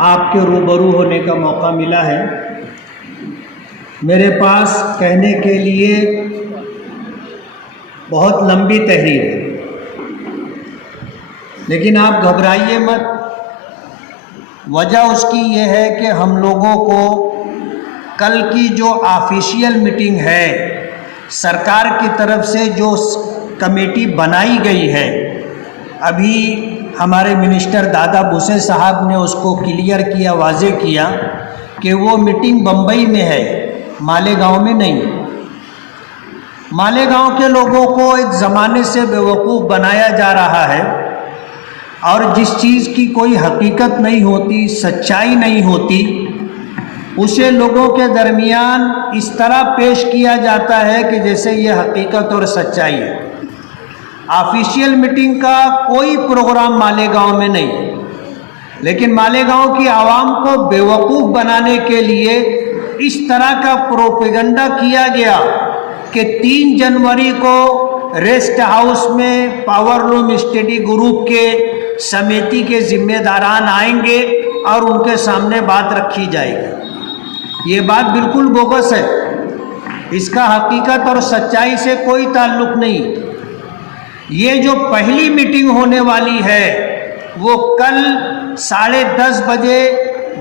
آپ کے روبرو ہونے کا موقع ملا ہے۔ میرے پاس کہنے کے لیے بہت لمبی تحریر ہے، لیکن آپ گھبرائیے مت۔ وجہ اس کی یہ ہے کہ ہم لوگوں کو کل کی جو آفیشیل میٹنگ ہے، سرکار کی طرف سے جو کمیٹی بنائی گئی ہے، ابھی ہمارے منسٹر دادا بھوسے صاحب نے اس کو کلیئر کیا، واضح کیا کہ وہ میٹنگ بمبئی میں ہے، مالیگاؤں میں نہیں۔ مالیگاؤں کے لوگوں کو ایک زمانے سے بیوقوف بنایا جا رہا ہے، اور جس چیز کی کوئی حقیقت نہیں ہوتی، سچائی نہیں ہوتی، اسے لوگوں کے درمیان اس طرح پیش کیا جاتا ہے کہ جیسے یہ حقیقت اور سچائی ہے۔ آفیشیل میٹنگ کا کوئی پروگرام مالیگاؤں میں نہیں، لیکن مالیگاؤں کی عوام کو بیوقوف بنانے کے لیے اس طرح کا پروپیگنڈا کیا گیا کہ 3 جنوری کو ریسٹ ہاؤس میں پاور لوم اسٹڈی گروپ کے سمیتی کے ذمہ داران آئیں گے اور ان کے سامنے بات رکھی جائے گی۔ یہ بات بالکل بوگس ہے، اس کا حقیقت اور سچائی سے کوئی تعلق نہیں۔ یہ جو پہلی میٹنگ ہونے والی ہے وہ کل 10:30 بجے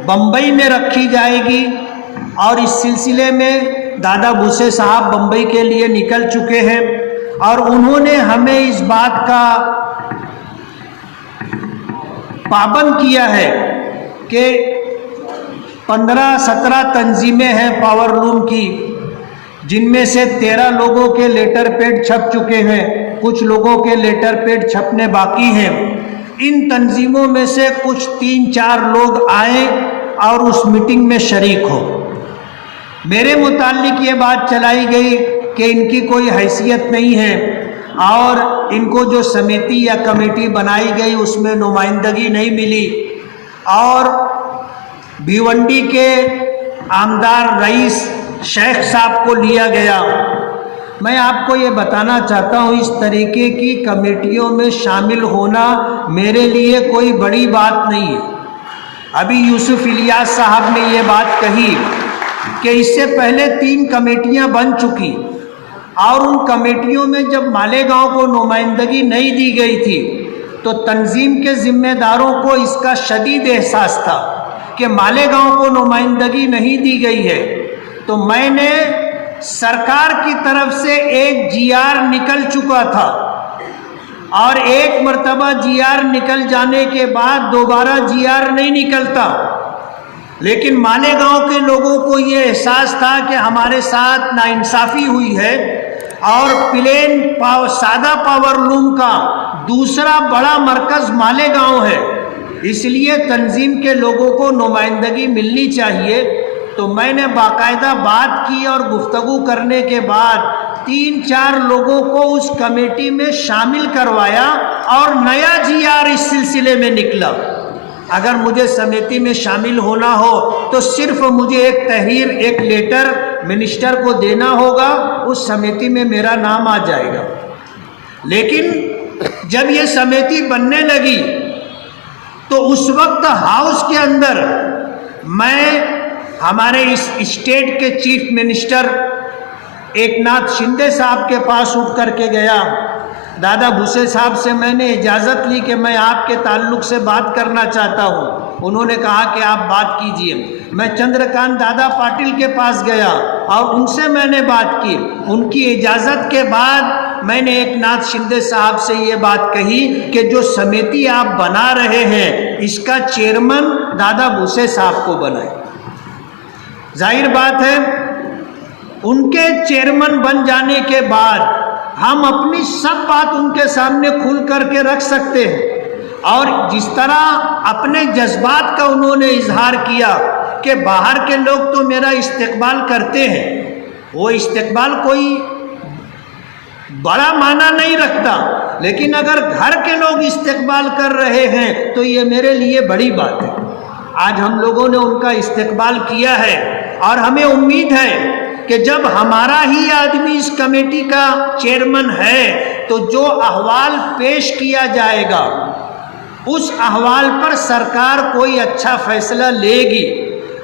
بمبئی میں رکھی جائے گی، اور اس سلسلے میں دادا بھوسے صاحب بمبئی کے لیے نکل چکے ہیں، اور انہوں نے ہمیں اس بات کا پابند کیا ہے کہ 15-17 تنظیمیں ہیں پاور لوم کی، جن میں سے 13 لوگوں کے لیٹر پیڈ چھپ چکے ہیں، کچھ لوگوں کے لیٹر پیڈ چھپنے باقی ہیں۔ ان تنظیموں میں سے کچھ 3-4 لوگ آئیں اور اس میٹنگ میں شریک ہو۔ میرے متعلق یہ بات چلائی گئی کہ ان کی کوئی حیثیت نہیں ہے، اور ان کو جو سمیتی یا کمیٹی بنائی گئی اس میں نمائندگی نہیں ملی، اور بھیونڈی کے آمدار رئیس شیخ صاحب کو لیا گیا۔ میں آپ کو یہ بتانا چاہتا ہوں، اس طریقے کی کمیٹیوں میں شامل ہونا میرے لیے کوئی بڑی بات نہیں ہے۔ ابھی یوسف الیاس صاحب نے یہ بات کہی کہ اس سے پہلے 3 کمیٹیاں بن چکی، اور ان کمیٹیوں میں جب مالیگاؤں کو نمائندگی نہیں دی گئی تھی تو تنظیم کے ذمہ داروں کو اس کا شدید احساس تھا کہ مالیگاؤں کو نمائندگی نہیں دی گئی ہے۔ تو میں نے سرکار کی طرف سے ایک GR نکل چکا تھا، اور ایک مرتبہ GR نکل جانے کے بعد دوبارہ GR نہیں نکلتا، لیکن مالیگاؤں کے لوگوں کو یہ احساس تھا کہ ہمارے ساتھ ناانصافی ہوئی ہے، اور سادہ پاور لوم کا دوسرا بڑا مرکز مالیگاؤں ہے، اس لیے تنظیم کے لوگوں کو نمائندگی ملنی چاہیے۔ تو میں نے باقاعدہ بات کی، اور گفتگو کرنے کے بعد 3-4 لوگوں کو اس کمیٹی میں شامل کروایا، اور نیا GR اس سلسلے میں نکلا۔ اگر مجھے سمیتی میں شامل ہونا ہو تو صرف مجھے ایک تحریر، ایک لیٹر منسٹر کو دینا ہوگا، اس سمیتی میں میرا نام آ جائے گا۔ لیکن جب یہ سمیتی بننے لگی تو اس وقت ہاؤس کے اندر میں ہمارے اس اسٹیٹ کے چیف منسٹر ایک ناتھ شندے صاحب کے پاس اٹھ کر کے گیا۔ دادا بھوسے صاحب سے میں نے اجازت لی کہ میں آپ کے تعلق سے بات کرنا چاہتا ہوں۔ انہوں نے کہا کہ آپ بات کیجئے۔ میں چندرکانت دادا پاٹل کے پاس گیا اور ان سے میں نے بات کی۔ ان کی اجازت کے بعد میں نے ایک ناتھ شندے صاحب سے یہ بات کہی کہ جو سمیتی آپ بنا رہے ہیں اس کا چیئرمین دادا بھوسے صاحب کو بنائے۔ ظاہر بات ہے ان کے چیئرمین بن جانے کے بعد ہم اپنی سب بات ان کے سامنے کھل کر کے رکھ سکتے ہیں، اور جس طرح اپنے جذبات کا انہوں نے اظہار کیا کہ باہر کے لوگ تو میرا استقبال کرتے ہیں، وہ استقبال کوئی بڑا معنی نہیں رکھتا، لیکن اگر گھر کے لوگ استقبال کر رہے ہیں تو یہ میرے لیے بڑی بات ہے۔ آج ہم لوگوں نے ان کا استقبال کیا ہے، اور ہمیں امید ہے کہ جب ہمارا ہی آدمی اس کمیٹی کا چیئرمین ہے تو جو احوال پیش کیا جائے گا اس احوال پر سرکار کوئی اچھا فیصلہ لے گی۔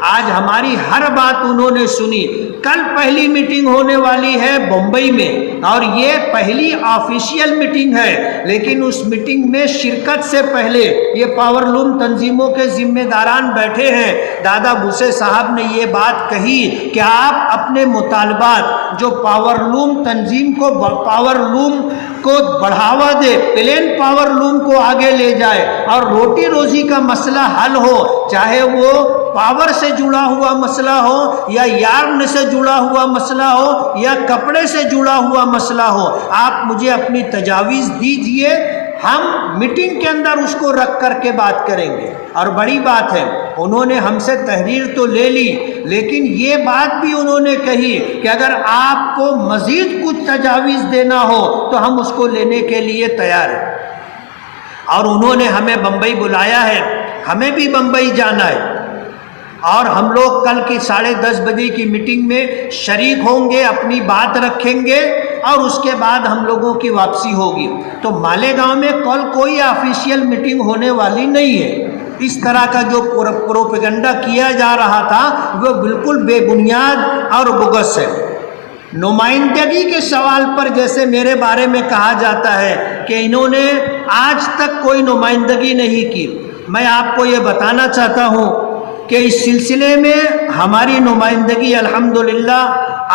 آج ہماری ہر بات انہوں نے سنی۔ کل پہلی میٹنگ ہونے والی ہے بمبئی میں، اور یہ پہلی آفیشیل میٹنگ ہے، لیکن اس میٹنگ میں شرکت سے پہلے یہ پاور لوم تنظیموں کے ذمہ داران بیٹھے ہیں۔ دادا بھوسے صاحب نے یہ بات کہی کہ آپ اپنے مطالبات جو پاور لوم تنظیم کو پاور لوم کو بڑھاوا دے، پلین پاور لوم کو آگے لے جائے اور روٹی روزی کا مسئلہ حل ہو، چاہے وہ پاور سے جڑا ہوا مسئلہ ہو یا یارن سے جڑا ہوا مسئلہ ہو یا کپڑے سے جڑا ہوا مسئلہ ہو، آپ مجھے اپنی تجاویز دیجئے، ہم میٹنگ کے اندر اس کو رکھ کر کے بات کریں گے۔ اور بڑی بات ہے، انہوں نے ہم سے تحریر تو لے لی، لیکن یہ بات بھی انہوں نے کہی کہ اگر آپ کو مزید کچھ تجاویز دینا ہو تو ہم اس کو لینے کے لیے تیار ہیں۔ اور انہوں نے ہمیں بمبئی بلایا ہے، ہمیں بھی بمبئی جانا ہے، اور ہم لوگ کل کی 10:30 بجے کی میٹنگ میں شریک ہوں گے، اپنی بات رکھیں گے، اور اس کے بعد ہم لوگوں کی واپسی ہوگی۔ تو مالیگاؤں میں کل کوئی آفیشیل میٹنگ ہونے والی نہیں ہے۔ اس طرح کا جو پروپیگنڈا کیا جا رہا تھا وہ بالکل بے بنیاد اور بوگس ہے۔ نمائندگی کے سوال پر جیسے میرے بارے میں کہا جاتا ہے کہ انہوں نے آج تک کوئی نمائندگی نہیں کی، میں آپ کو یہ بتانا چاہتا ہوں کہ اس سلسلے میں ہماری نمائندگی الحمدللہ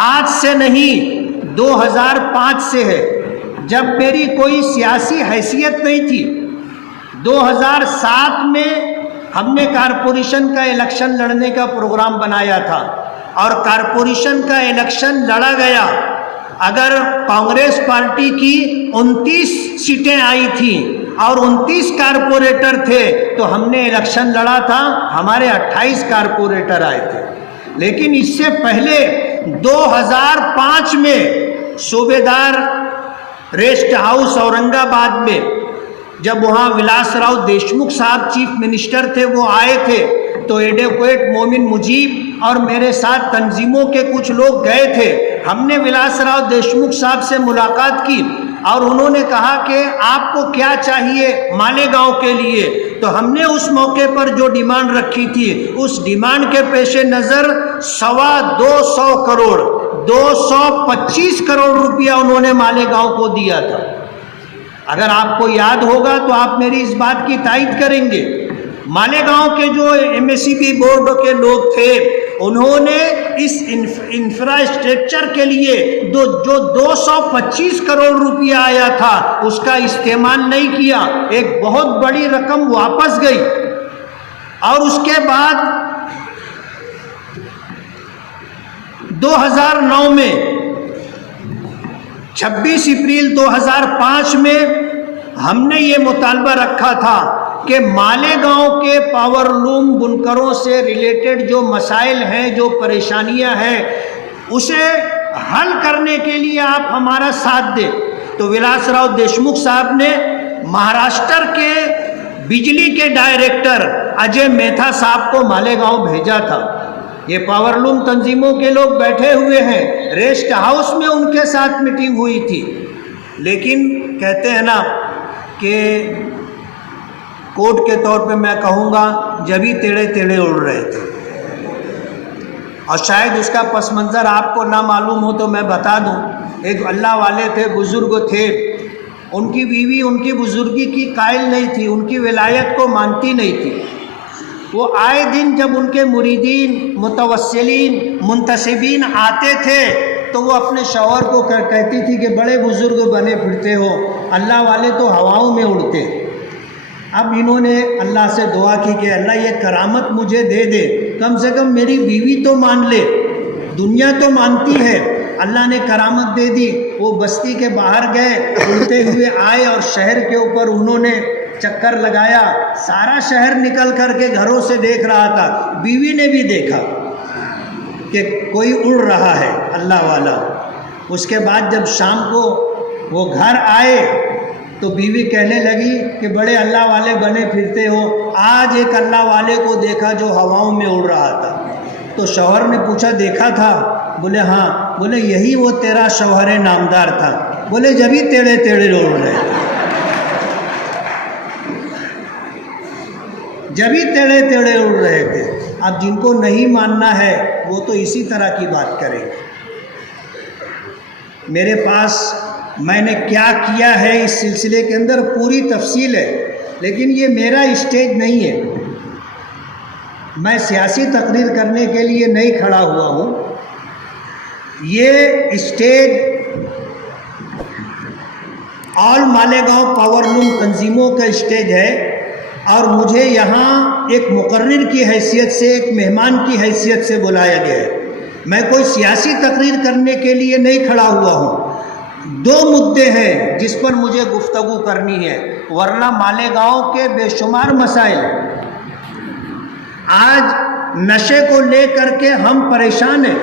آج سے نہیں 2005 سے ہے، جب میری کوئی سیاسی حیثیت نہیں تھی۔ 2007 میں ہم نے کارپوریشن کا الیکشن لڑنے کا پروگرام بنایا تھا، اور کارپوریشن کا الیکشن لڑا گیا۔ اگر کانگریس پارٹی کی 29 سیٹیں آئی تھیں اور 29 کارپوریٹر تھے تو ہم نے الیکشن لڑا تھا، ہمارے 28 کارپوریٹر آئے تھے۔ لیکن اس سے پہلے 2005 میں صوبے دار ریسٹ ہاؤس اورنگ آباد میں جب وہاں ولاس راؤ دیشمکھ صاحب چیف منسٹر تھے، وہ آئے تھے، تو ایڈوکیٹ مومن مجیب اور میرے ساتھ تنظیموں کے کچھ لوگ گئے تھے۔ ہم نے ولاس راؤ دیشمکھ صاحب سے ملاقات کی اور انہوں نے کہا کہ آپ کو کیا چاہیے مالیگاؤں کے لیے، تو ہم نے اس موقع پر جو ڈیمانڈ رکھی تھی اس ڈیمانڈ کے پیش نظر 225 کروڑ 225 کروڑ روپیہ انہوں نے مالیگاؤں کو دیا تھا۔ اگر آپ کو یاد ہوگا تو آپ میری اس بات کی تائید کریں گے۔ مالیگاؤں کے جو M S C B board کے لوگ تھے انہوں نے اس انفراسٹرکچر کے لیے جو 225 کروڑ روپیہ آیا تھا اس کا استعمال نہیں کیا، ایک بہت بڑی رقم واپس گئی۔ اور اس کے بعد 2009 میں 26 اپریل 2005 میں ہم نے یہ مطالبہ رکھا تھا کہ مالیگاؤں کے پاور لوم بنکروں سے ریلیٹڈ جو مسائل ہیں، جو پریشانیاں ہیں، اسے حل کرنے کے لیے آپ ہمارا ساتھ دیں۔ تو ولاس راؤ دیشمکھ صاحب نے مہاراشٹر کے بجلی کے ڈائریکٹر اجے میتھا صاحب کو مالیگاؤں بھیجا تھا۔ یہ پاور لوم تنظیموں کے لوگ بیٹھے ہوئے ہیں، ریسٹ ہاؤس میں ان کے ساتھ میٹنگ ہوئی تھی، لیکن کہتے ہیں نا کہ کوٹ کے طور پہ میں کہوں گا جبھی ٹیڑے ٹیڑے اڑ رہے تھے، اور شاید اس کا پس منظر آپ کو نہ معلوم ہو تو میں بتا دوں۔ ایک اللہ والے تھے، بزرگ تھے، ان کی بیوی ان کی بزرگی کی قائل نہیں تھی، ان کی ولایت کو مانتی نہیں تھی۔ وہ آئے دن جب ان کے مریدین، متوسلین، منتسبین آتے تھے تو وہ اپنے شوہر کو کہتی تھی کہ بڑے بزرگ بنے پھرتے ہو، اللہ والے تو ہواؤں میں اڑتے۔ اب انہوں نے اللہ سے دعا کی کہ اللہ یہ کرامت مجھے دے دے، کم سے کم میری بیوی تو مان لے، دنیا تو مانتی ہے۔ اللہ نے کرامت دے دی، وہ بستی کے باہر گئے، اڑتے ہوئے آئے اور شہر کے اوپر انہوں نے چکر لگایا، سارا شہر نکل کر کے گھروں سے دیکھ رہا تھا، بیوی نے بھی دیکھا کہ کوئی اڑ رہا ہے اللہ والا۔ اس کے بعد جب شام کو وہ گھر آئے تو بیوی کہنے لگی کہ بڑے اللہ والے بنے پھرتے ہو، آج ایک اللہ والے کو دیکھا جو ہواؤں میں اڑ رہا تھا۔ تو شوہر نے پوچھا دیکھا تھا؟ بولے ہاں۔ بولے یہی وہ تیرا شوہر نامدار تھا؟ بولے جبھی ٹیڑے ٹیڑے اڑ رہے تھے۔ جبھی ٹیڑھے ٹیڑھے اڑ رہے تھے. اب جن کو نہیں ماننا ہے وہ تو اسی طرح کی بات کریں گے. میرے پاس میں نے کیا کیا ہے اس سلسلے کے اندر پوری تفصیل ہے، لیکن یہ میرا اسٹیج نہیں ہے. میں سیاسی تقریر کرنے کے لیے نہیں کھڑا ہوا ہوں. یہ اسٹیج آل مالیگاؤں پاور لوم تنظیموں کا اسٹیج ہے، اور مجھے یہاں ایک مقرر کی حیثیت سے، ایک مہمان کی حیثیت سے بلایا گیا ہے. میں کوئی سیاسی تقریر کرنے کے لیے نہیں کھڑا ہوا ہوں. 2 مدعے ہیں جس پر مجھے گفتگو کرنی ہے، ورنہ مالیگاؤں کے بے شمار مسائل. آج نشے کو لے کر کے ہم پریشان ہیں.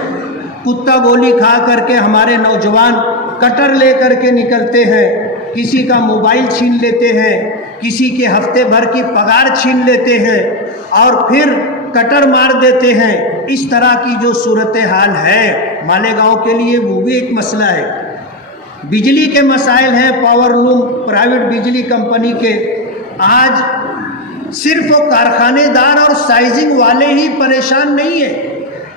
کتا گولی کھا کر کے ہمارے نوجوان کٹر لے کر کے نکلتے ہیں، کسی کا موبائل چھین لیتے ہیں، کسی کے ہفتے بھر کی پگار چھین لیتے ہیں اور پھر کٹر مار دیتے ہیں. اس طرح کی جو صورتحال ہے مالیگاؤں کے لیے، وہ بھی ایک مسئلہ ہے. بجلی کے مسائل ہیں، پاور لوم پرائیویٹ بجلی کمپنی کے. آج صرف وہ کارخانے دار اور سائزنگ والے ہی پریشان نہیں ہیں،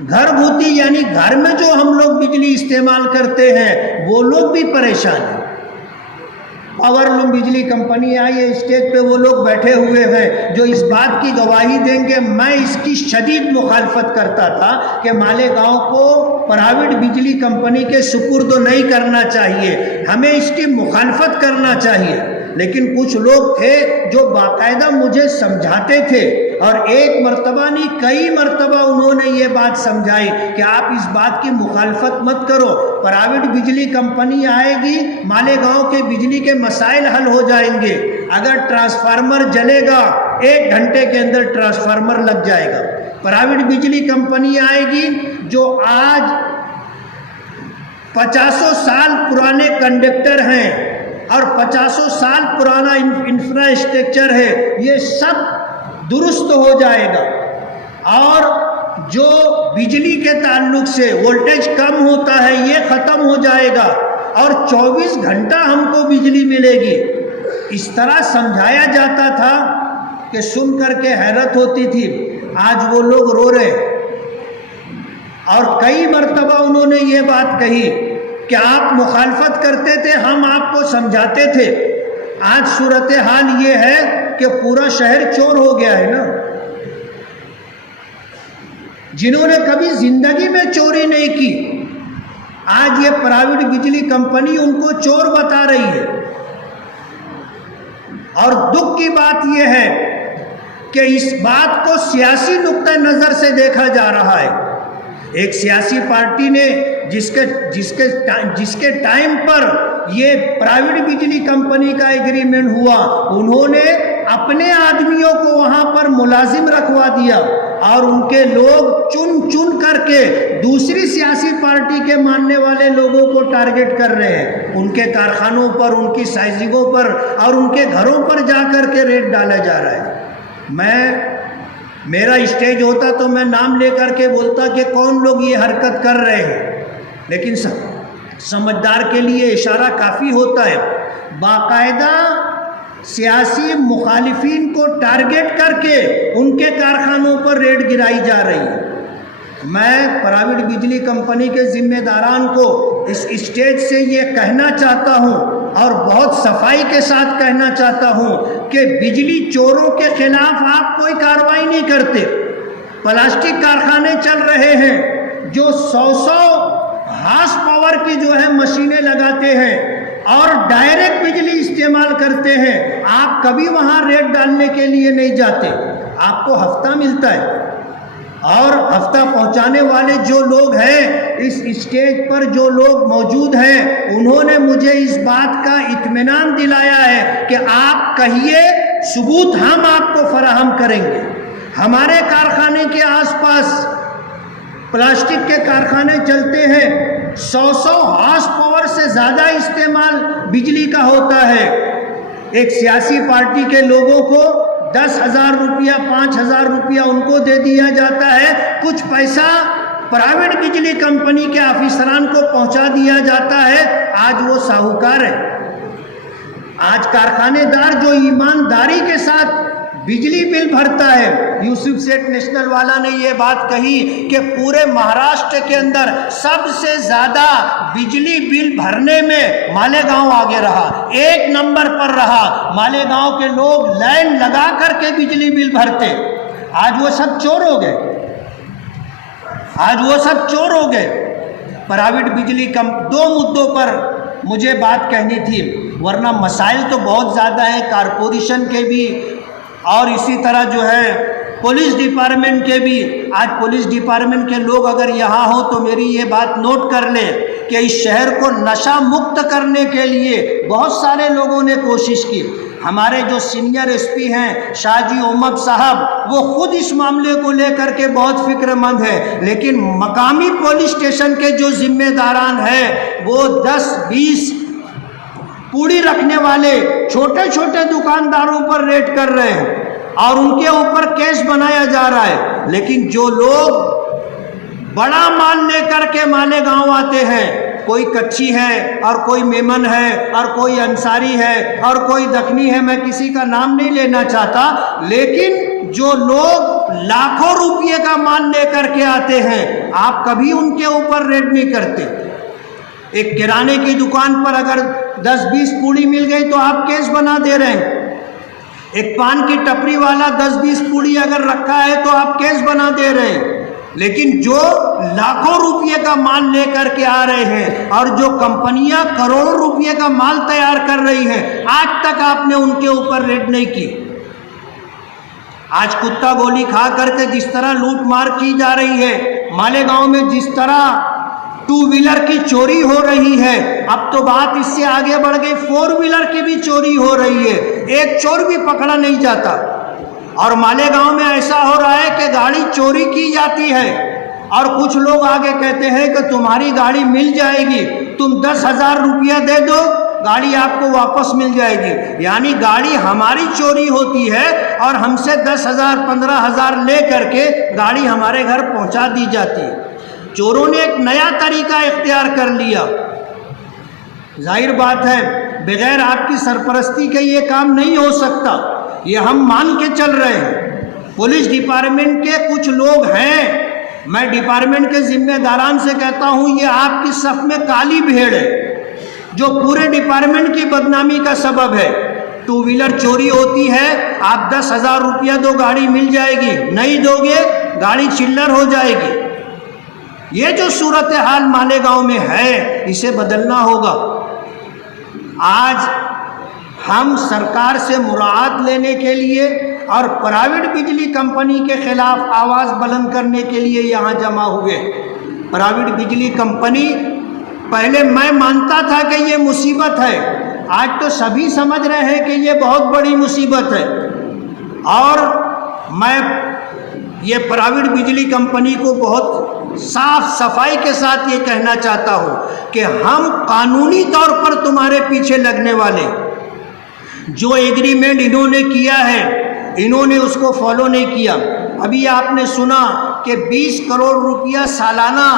گھر گھوتی یعنی گھر میں جو ہم لوگ بجلی استعمال کرتے ہیں وہ لوگ بھی پریشان ہیں. پاور لوم بجلی کمپنی آئی ہے اسٹیج پہ، وہ لوگ بیٹھے ہوئے ہیں جو اس بات کی گواہی دیں گے. میں اس کی شدید مخالفت کرتا تھا کہ مالیگاؤں کو پرائیویٹ بجلی کمپنی کے سپرد نہیں کرنا چاہیے، ہمیں اس کی مخالفت کرنا چاہیے. لیکن کچھ لوگ تھے جو باقاعدہ مجھے سمجھاتے تھے، اور ایک مرتبہ نہیں کئی مرتبہ انہوں نے یہ بات سمجھائی کہ آپ اس بات کی مخالفت مت کرو. پرائیویٹ بجلی کمپنی آئے گی، مالیگاؤں کے بجلی کے مسائل حل ہو جائیں گے. اگر ٹرانسفارمر جلے گا 1 گھنٹے کے اندر ٹرانسفارمر لگ جائے گا. پرائیویٹ بجلی کمپنی آئے گی جو آج 50 سال پرانے کنڈکٹر ہیں اور 50 سال پرانا انفراسٹرکچر ہے، یہ سب درست ہو جائے گا. اور جو بجلی کے تعلق سے وولٹیج کم ہوتا ہے یہ ختم ہو جائے گا، اور 24 گھنٹہ ہم کو بجلی ملے گی. اس طرح سمجھایا جاتا تھا کہ سن کر کے حیرت ہوتی تھی. آج وہ لوگ رو رہے، اور کئی مرتبہ انہوں نے یہ بات کہی کہ آپ مخالفت کرتے تھے، ہم آپ کو سمجھاتے تھے. آج صورتحال یہ ہے کہ پورا شہر چور ہو گیا ہے نا. جنہوں نے کبھی زندگی میں چوری نہیں کی، آج یہ پرائیویٹ بجلی کمپنی ان کو چور بتا رہی ہے. اور دکھ کی بات یہ ہے کہ اس بات کو سیاسی نقطہ نظر سے دیکھا جا رہا ہے. ایک سیاسی پارٹی نے جس کے ٹائم پر یہ پرائیویٹ بجلی کمپنی کا ایگریمنٹ ہوا، انہوں نے اپنے آدمیوں کو وہاں پر ملازم رکھوا دیا، اور ان کے لوگ چن کر کے دوسری سیاسی پارٹی کے ماننے والے لوگوں کو ٹارگٹ کر رہے ہیں. ان کے کارخانوں پر، ان کی سائزنگوں پر اور ان کے گھروں پر جا کر کے ریٹ ڈالا جا رہا ہے. میرا اسٹیج ہوتا تو میں نام لے کر کے بولتا کہ کون لوگ یہ حرکت کر رہے ہیں، لیکن سمجھدار کے لیے اشارہ کافی ہوتا ہے. باقاعدہ سیاسی مخالفین کو ٹارگٹ کر کے ان کے کارخانوں پر ریٹ گرائی جا رہی ہے. میں پرائیویٹ بجلی کمپنی کے ذمہ داران کو اس اسٹیج سے یہ کہنا چاہتا ہوں، اور بہت صفائی کے ساتھ کہنا چاہتا ہوں کہ بجلی چوروں کے خلاف آپ کوئی کارروائی نہیں کرتے. پلاسٹک کارخانے چل رہے ہیں جو 100 ہارس پاور کی جو ہے مشینیں لگاتے ہیں اور ڈائریکٹ بجلی استعمال کرتے ہیں. آپ کبھی وہاں ریٹ ڈالنے کے لیے نہیں جاتے، آپ کو ہفتہ ملتا ہے. اور ہفتہ پہنچانے والے جو لوگ ہیں اس اسٹیج پر جو لوگ موجود ہیں، انہوں نے مجھے اس بات کا اطمینان دلایا ہے کہ آپ کہیے، ثبوت ہم آپ کو فراہم کریں گے. ہمارے کارخانے کے آس پاس پلاسٹک کے کارخانے چلتے ہیں، 100 ہارس پاور سے زیادہ استعمال بجلی کا ہوتا ہے. ایک سیاسی پارٹی کے لوگوں کو 10,000 روپیہ 5,000 روپیہ ان کو دے دیا جاتا ہے، کچھ پیسہ پرائیویٹ بجلی کمپنی کے آفیسران کو پہنچا دیا جاتا ہے. آج وہ ساہوکار ہے. آج کارخانے دار جو ایمانداری کے ساتھ بجلی بل بھرتا ہے۔ یوسف سیٹ نیشنل والا نے یہ بات کہی کہ پورے مہاراشٹر کے اندر سب سے زیادہ بجلی بل بھرنے میں مالیگاؤں آگے رہا، 1 نمبر پر رہا۔ مالیگاؤں کے لوگ لائن لگا کر کے بجلی بل بھرتے۔ آج وہ سب چور ہو گئے، آج وہ سب چور ہو گئے۔ پرائیویٹ بجلی کم 2 مدوں پر مجھے بات کہنی تھی، ورنہ مسائل تو بہت زیادہ ہیں، کارپوریشن کے بھی اور اسی طرح جو ہے پولیس ڈپارٹمنٹ کے بھی۔ آج پولیس ڈپارٹمنٹ کے لوگ اگر یہاں ہو تو میری یہ بات نوٹ کر لیں کہ اس شہر کو نشہ مکت کرنے کے لیے بہت سارے لوگوں نے کوشش کی۔ ہمارے جو سینئر ایس پی ہیں شاہ جی اومد صاحب، وہ خود اس معاملے کو لے کر کے بہت فکر مند ہے، لیکن مقامی پولیس اسٹیشن کے جو ذمہ داران ہیں وہ 10-20 پوڑی رکھنے والے چھوٹے چھوٹے دکانداروں پر ریڈ کر رہے ہیں اور ان کے اوپر کیس بنایا جا رہا ہے۔ لیکن جو لوگ بڑا مال لے کر کے مالیگاؤں آتے ہیں، کوئی کچھی ہے اور کوئی میمن ہے اور کوئی انصاری ہے اور کوئی دکنی ہے، میں کسی کا نام نہیں لینا چاہتا، لیکن جو لوگ لاکھوں روپے کا مال لے کر کے آتے ہیں آپ کبھی ان کے اوپر ریڈ نہیں کرتے۔ ایک کرانے کی دکان پر اگر 10-20 پوڑی مل گئی تو آپ کیس بنا دے رہے ہیں۔ ایک پان کی ٹپری والا 10-20 پوڑی اگر رکھا ہے تو آپ کیس بنا دے رہے ہیں، لیکن جو لاکھوں روپے کا مال لے کر کے آ رہے ہیں اور جو کمپنیاں کروڑوں روپے کا مال تیار کر رہی ہیں، آج تک آپ نے ان کے اوپر ریڈ نہیں کی۔ آج کتا گولی کھا کر کے جس طرح لوٹ مار کی جا رہی ہے، مالیگاؤں میں جس طرح 2 ویلر کی چوری ہو رہی ہے، اب تو بات اس سے آگے بڑھ گئی 4 ویلر کی بھی چوری ہو رہی ہے، ایک چور بھی پکڑا نہیں جاتا۔ اور مالیگاؤں میں ایسا ہو رہا ہے کہ گاڑی چوری کی جاتی ہے اور کچھ لوگ آگے کہتے ہیں کہ تمہاری گاڑی مل جائے گی، تم 10,000 روپیہ دے دو گاڑی آپ کو واپس مل جائے گی۔ یعنی گاڑی ہماری چوری ہوتی ہے اور ہم سے 10,000 15,000 لے کر کے گاڑی ہمارے گھر پہنچا دی جاتی ہے۔ چوروں نے ایک نیا طریقہ اختیار کر لیا۔ ظاہر بات ہے بغیر آپ کی سرپرستی کے یہ کام نہیں ہو سکتا، یہ ہم مان کے چل رہے ہیں۔ پولیس ڈپارٹمنٹ کے کچھ لوگ ہیں، میں ڈپارٹمنٹ کے ذمہ داران سے کہتا ہوں یہ آپ کی صف میں کالی بھیڑ ہے جو پورے ڈپارٹمنٹ کی بدنامی کا سبب ہے۔ 2 ویلر چوری ہوتی ہے، آپ 10,000 روپیہ دو گاڑی مل جائے گی، نہیں دو گے گاڑی چلر ہو جائے گی۔ یہ جو صورتحال مالیگاؤں میں ہے اسے بدلنا ہوگا۔ آج ہم سرکار سے مراعات لینے کے لیے اور پرائیویٹ بجلی کمپنی کے خلاف آواز بلند کرنے کے لیے یہاں جمع ہوئے۔ پرائیویٹ بجلی کمپنی پہلے میں مانتا تھا کہ یہ مصیبت ہے، آج تو سبھی سمجھ رہے ہیں کہ یہ بہت بڑی مصیبت ہے، اور میں یہ پرائیویٹ بجلی کمپنی کو بہت صاف صفائی کے ساتھ یہ کہنا چاہتا ہوں کہ ہم قانونی طور پر تمہارے پیچھے لگنے والے، جو ایگریمنٹ انہوں نے کیا ہے انہوں نے اس کو فالو نہیں کیا۔ ابھی آپ نے سنا کہ 20 کروڑ روپیہ سالانہ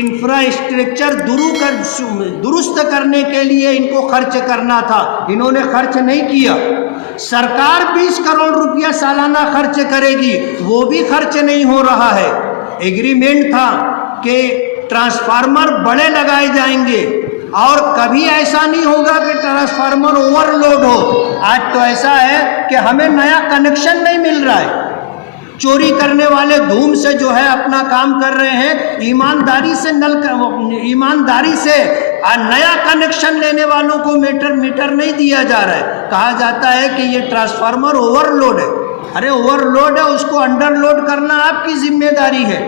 انفراسٹرکچر درست کرنے کے لیے ان کو خرچ کرنا تھا، انہوں نے خرچ نہیں کیا۔ سرکار 20 کروڑ روپیہ سالانہ خرچ کرے گی، وہ بھی خرچ نہیں ہو رہا ہے۔ ایگریمنٹ تھا کہ ٹرانسفارمر بڑے لگائے جائیں گے اور کبھی ایسا نہیں ہوگا کہ ٹرانسفارمر اوور لوڈ ہو۔ آج تو ایسا ہے کہ ہمیں نیا کنیکشن نہیں مل رہا ہے، چوری کرنے والے دھوم سے جو ہے اپنا کام کر رہے ہیں، ایمانداری سے نیا کنیکشن لینے والوں کو میٹر نہیں دیا جا رہا ہے۔ کہا جاتا ہے کہ یہ ٹرانسفارمر اوور لوڈ ہے۔ ارے اوور لوڈ ہے، اس کو انڈر لوڈ کرنا آپ کی ذمہ داری ہے۔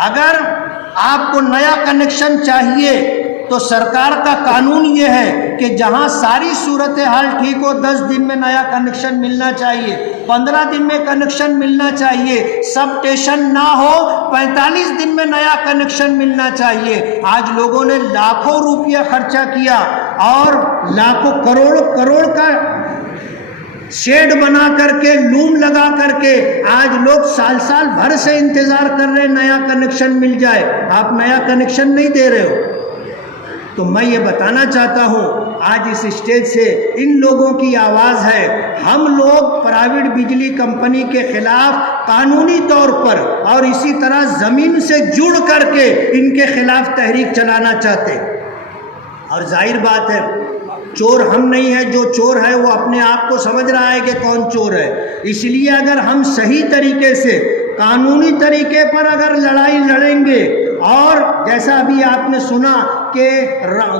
اگر آپ کو نیا کنیکشن چاہیے تو سرکار کا قانون یہ ہے کہ جہاں ساری صورتحال ٹھیک ہو 10 دن میں نیا کنیکشن ملنا چاہیے، 15 دن میں کنیکشن ملنا چاہیے، سب اسٹیشن نہ ہو 45 دن میں نیا کنیکشن ملنا چاہیے۔ آج لوگوں نے لاکھوں روپیہ خرچہ کیا اور لاکھوں کروڑ کا شیڈ بنا کر کے لوم لگا کر کے آج لوگ سال بھر سے انتظار کر رہے ہیں نیا کنیکشن مل جائے، آپ نیا کنیکشن نہیں دے رہے ہو۔ تو میں یہ بتانا چاہتا ہوں آج اس اسٹیج سے ان لوگوں کی آواز ہے، ہم لوگ پرائیویٹ بجلی کمپنی کے خلاف قانونی طور پر اور اسی طرح زمین سے جڑ کر کے ان کے خلاف تحریک چلانا چاہتے ہیں۔ اور ظاہر بات ہے چور ہم نہیں ہیں، جو چور ہے وہ اپنے آپ کو سمجھ رہا ہے کہ کون چور ہے۔ اس لیے اگر ہم صحیح طریقے سے قانونی طریقے پر اگر لڑائی لڑیں گے، اور جیسا ابھی آپ نے سنا کہ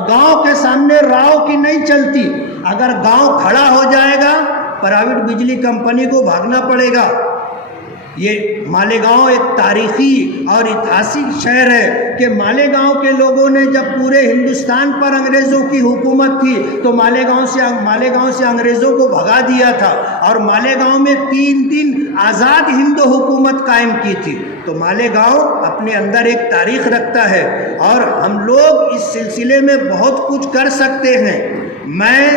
گاؤں کے سامنے راؤ کی نہیں چلتی، اگر گاؤں کھڑا ہو جائے گا پرائیویٹ بجلی کمپنی کو بھاگنا پڑے گا۔ یہ مالیگاؤں ایک تاریخی اور ایتہاسک شہر ہے کہ مالیگاؤں کے لوگوں نے جب پورے ہندوستان پر انگریزوں کی حکومت تھی تو مالیگاؤں سے انگریزوں کو بھگا دیا تھا، اور مالیگاؤں میں 3 دن آزاد ہند حکومت قائم کی تھی۔ تو مالیگاؤں اپنے اندر ایک تاریخ رکھتا ہے، اور ہم لوگ اس سلسلے میں بہت کچھ کر سکتے ہیں۔ میں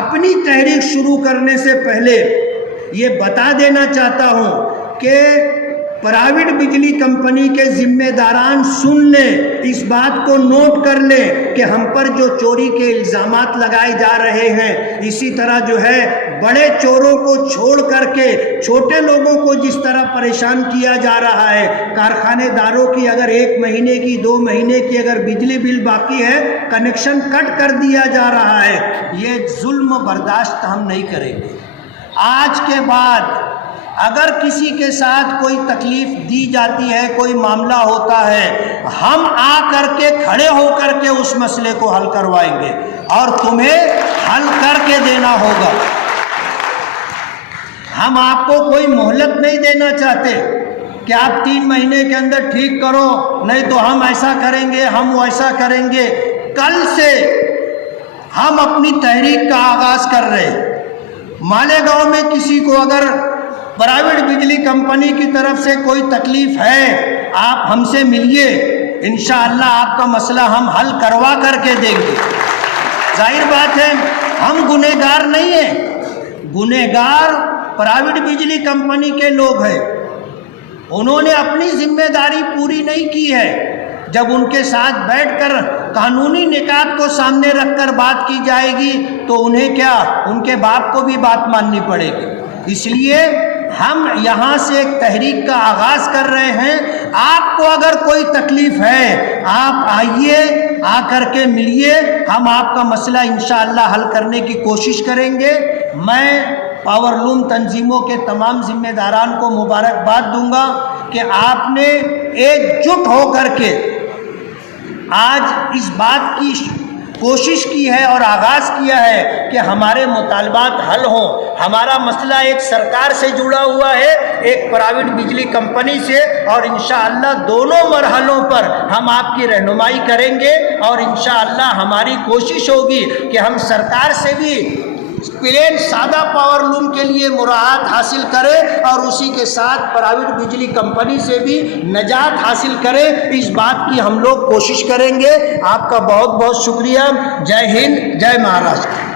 اپنی تحریک شروع کرنے سے پہلے یہ بتا دینا چاہتا ہوں کہ پرائیویٹ بجلی کمپنی کے ذمہ داران سن لیں، اس بات کو نوٹ کر لیں کہ ہم پر جو چوری کے الزامات لگائے جا رہے ہیں، اسی طرح جو ہے بڑے چوروں کو چھوڑ کر کے چھوٹے لوگوں کو جس طرح پریشان کیا جا رہا ہے، کارخانے داروں کی اگر 1 مہینے کی 2 مہینے کی اگر بجلی بل باقی ہے کنیکشن کٹ کر دیا جا رہا ہے، یہ ظلم برداشت ہم نہیں کریں گے۔ آج کے بعد اگر کسی کے ساتھ کوئی تکلیف دی جاتی ہے، کوئی معاملہ ہوتا ہے، ہم آ کر کے کھڑے ہو کر کے اس مسئلے کو حل کروائیں گے، اور تمہیں حل کر کے دینا ہوگا۔ ہم آپ کو کوئی مہلت نہیں دینا چاہتے کہ آپ 3 مہینے کے اندر ٹھیک کرو، نہیں تو ہم ایسا کریں گے، ہم ویسا کریں گے۔ کل سے ہم اپنی تحریک کا آغاز کر رہے ہیں۔ مالیگاؤں میں کسی کو اگر پرائیویٹ بجلی کمپنی کی طرف سے کوئی تکلیف ہے، آپ ہم سے ملیے، انشاءاللہ آپ کا مسئلہ ہم حل کروا کر کے دیں گے۔ ظاہر بات ہے ہم گنہگار نہیں ہیں، گنہگار پرائیویٹ بجلی کمپنی کے لوگ ہیں، انہوں نے اپنی ذمہ داری پوری نہیں کی ہے۔ جب ان کے ساتھ بیٹھ کر قانونی نکات کو سامنے رکھ کر بات کی جائے گی تو انہیں کیا، ان کے باپ کو بھی بات ماننی پڑے گی۔ اس لیے ہم یہاں سے ایک تحریک کا آغاز کر رہے ہیں۔ آپ کو اگر کوئی تکلیف ہے آپ آئیے، آ کر کے ملیے، ہم آپ کا مسئلہ انشاءاللہ حل کرنے کی کوشش کریں گے۔ میں پاور لوم تنظیموں کے تمام ذمہ داران کو مبارکباد دوں گا کہ آپ نے ایک جٹ ہو کر کے آج اس بات کی کوشش کی ہے اور آغاز کیا ہے کہ ہمارے مطالبات حل ہوں۔ ہمارا مسئلہ ایک سرکار سے جڑا ہوا ہے، ایک پرائیویٹ بجلی کمپنی سے، اور انشاءاللہ دونوں مرحلوں پر ہم آپ کی رہنمائی کریں گے، اور انشاءاللہ ہماری کوشش ہوگی کہ ہم سرکار سے بھی پلین سادہ پاور لوم کے لیے مراعات حاصل کرے، اور اسی کے ساتھ پرائیویٹ بجلی کمپنی سے بھی نجات حاصل کرے۔ اس بات کی ہم لوگ کوشش کریں گے۔ آپ کا بہت بہت شکریہ۔ جے ہند، جے مہاراشٹر۔